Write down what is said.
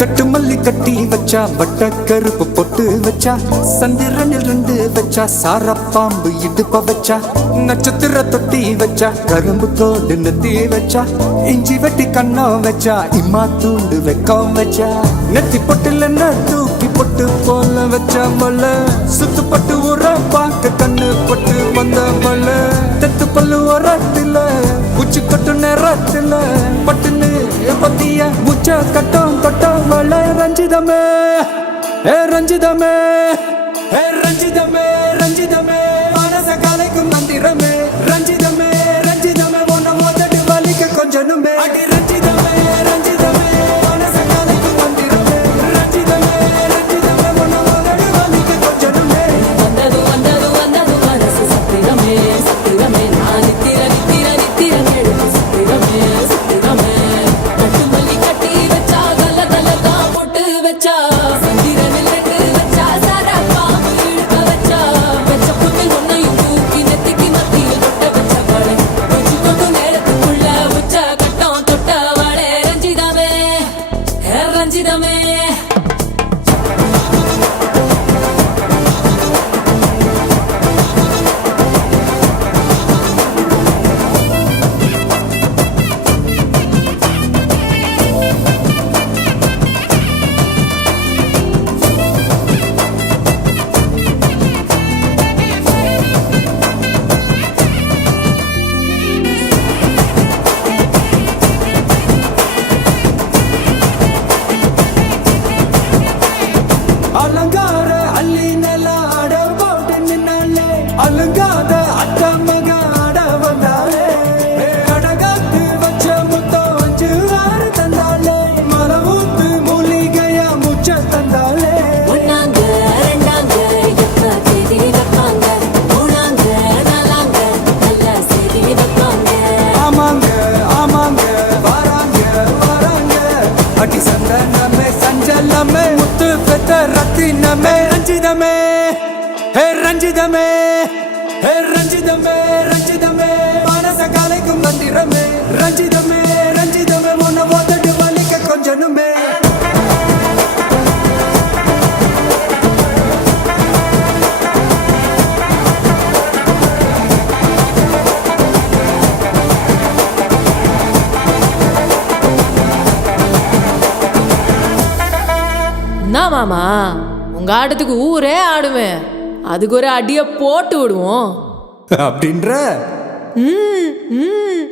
கட்டு மல்லி கட்டி வச்சா வட்ட கருப்பு பொட்டு வச்சா சந்திரனில் ரெண்டு வச்சா சாரப்பாம்பு இடுப்ப வச்சா நட்சத்திர தொட்டி வச்சா கரும்பு கோடு நெத்தி வச்சா இஞ்சி வெட்டி கண்ணம் வச்சா இம்மா தூண்டு வெக்கம் வச்சா நெத்தி பொட்டுல தூக்கி பொட்டு போல வச்சா மல்ல சுத்து பட்டு உர பாக்க கண்ணு பொட்டு வந்த மல்ல தெத்து பல்லு உரத்துல உச்சி கொட்டு நேரத்துல பட்டுன்னு பத்திய முச்ச கட்டம் கட்டம் வள ரஞ்சிதமே ரஞ்சிதமே ரஞ்சிதமே ரஞ்சிதமே மனச கலைக்கும் மந்திரமே ரஞ்சிதமே ரஞ்சிதமே உன்ன மோதட்டு வலிக்க கொஞ்சனுமே அடி ரஞ்சிதமே ரஞ்சிதமே மனச கலைக்கும் மந்திரமே ரஞ்சிதமே ரஞ்சிதமே உன்ன மோதட்டு வலிக்க கொஞ்சனுமே வந்தது வந்தது வந்தது மனசு சத்திரமே சத்திரமே நான் நித்திர நித்திர நித்திர கேடு சத்திரமே சத்திரமே கட்டு மல்லி கட்டி வச்சா கல கல தான் போட்டு வச்சா சந்திரனில் ரெண்டு வச்சா சாரா பாம்பு இழுக்க வச்சா வச்ச புட்டு ஒன்னையும் தூக்கி நெத்திக்கு மத்தியில் தொட்ட வச்ச வாழை வச்சு கொண்டு நேரத்துக்குள்ள உச்ச கட்டம் தொட்ட வாழை ரஞ்சிதமே ரஞ்சிதமே அலங்கார அள்ளி நில ஆட போட்டு நின்னாலே அலங்காத அட்ட மக ஆட வந்தாலே அடகாத்து வச்ச முத்தம் வச்சு ஆறு தந்தாலே மரவூத்து மூலிகையா முச்ச தந்தாலே ஒன்னாங்க ரெண்டாங்க எப்ப தேதி வைப்பாங்க மூணாங்க நாலாங்க நல்ல செய்தி வைப்பாங்க ஆமாங்க ஆமாங்க வராங்க வராங்க அடி சந்தனமே சஞ்சலமே முத்து பெத்த ரத்தினமே ரஞ்சிதமே ரஞ்சிதமே ரஞ்சிதமே ரஞ்சிதமே மனச கலைக்கும் மந்திரமே ரஞ்சிதமே ரஞ்சிதமே உன்ன ஓதட்டு வலிக்க கொஞ்சனுமே என்ன மாமா உங்க ஆட்டத்துக்கு ஊரே ஆடுவேன் அதுக்கு ஒரு அடிய போட்டு விடுவோம் அப்படின்ற ம் ம்